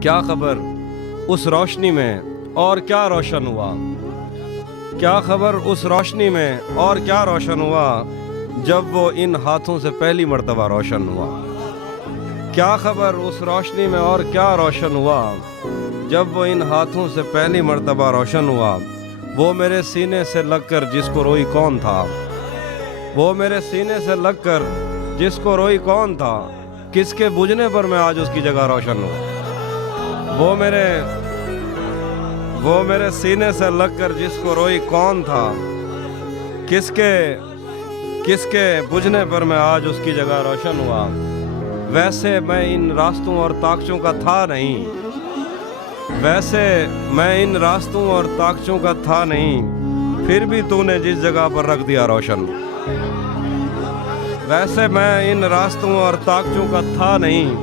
کیا خبر اس روشنی میں اور کیا روشن ہوا، کیا خبر اس روشنی میں اور کیا روشن ہوا جب وہ ان ہاتھوں سے پہلی مرتبہ روشن ہوا۔ کیا خبر اس روشنی میں اور کیا روشن ہوا جب وہ ان ہاتھوں سے پہلی مرتبہ روشن ہوا۔ وہ میرے سینے سے لگ کر جس کو روئی کون تھا، وہ میرے سینے سے لگ کر جس کو روئی کون تھا، کس کے بجھنے پر میں آج اس کی جگہ روشن ہوں۔ وہ میرے سینے سے لگ کر جس کو روئی کون تھا، کس کے بجھنے پر میں آج اس کی جگہ روشن ہوا۔ ویسے میں ان راستوں اور طاقچوں کا تھا نہیں، ویسے میں ان راستوں اور طاقچوں کا تھا نہیں، پھر بھی تو نے جس جگہ پر رکھ دیا روشن۔ ویسے میں ان راستوں اور طاقچوں کا تھا نہیں،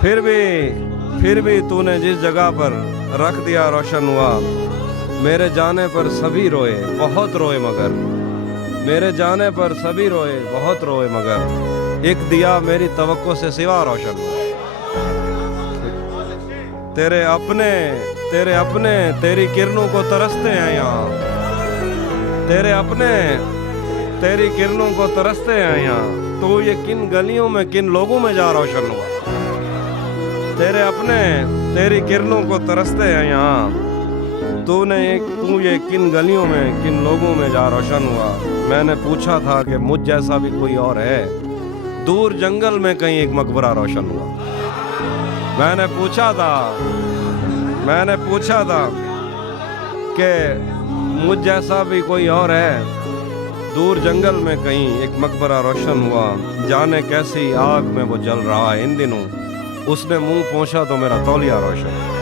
پھر بھی تو نے جس جگہ پر رکھ دیا روشن ہوا۔ میرے جانے پر سبھی روئے بہت روئے مگر، میرے جانے پر سبھی روئے بہت روئے مگر، ایک دیا میری توقع سے سوا روشن ہوا۔ تیرے اپنے تیری کرنوں کو ترستے ہیں یہاں، تیرے اپنے تیری کرنوں کو ترستے ہیں یہاں، تو یہ کن گلیوں میں کن لوگوں میں جا روشن ہوا۔ تیرے اپنے تیری کرنوں کو ترستے ہیں یہاں، تو یہ کن گلیوں میں کن لوگوں میں جا روشن ہوا۔ میں نے پوچھا تھا کہ مجھ جیسا بھی کوئی اور ہے، دور جنگل میں کہیں ایک مقبرہ روشن ہوا۔ میں نے پوچھا تھا کہ مجھ جیسا بھی کوئی اور ہے، دور جنگل میں کہیں ایک مقبرہ روشن ہوا۔ جانے کیسی آگ میں وہ جل رہا ہے ان دنوں، اس نے منہ پوچھا تو میرا تولیہ روشن۔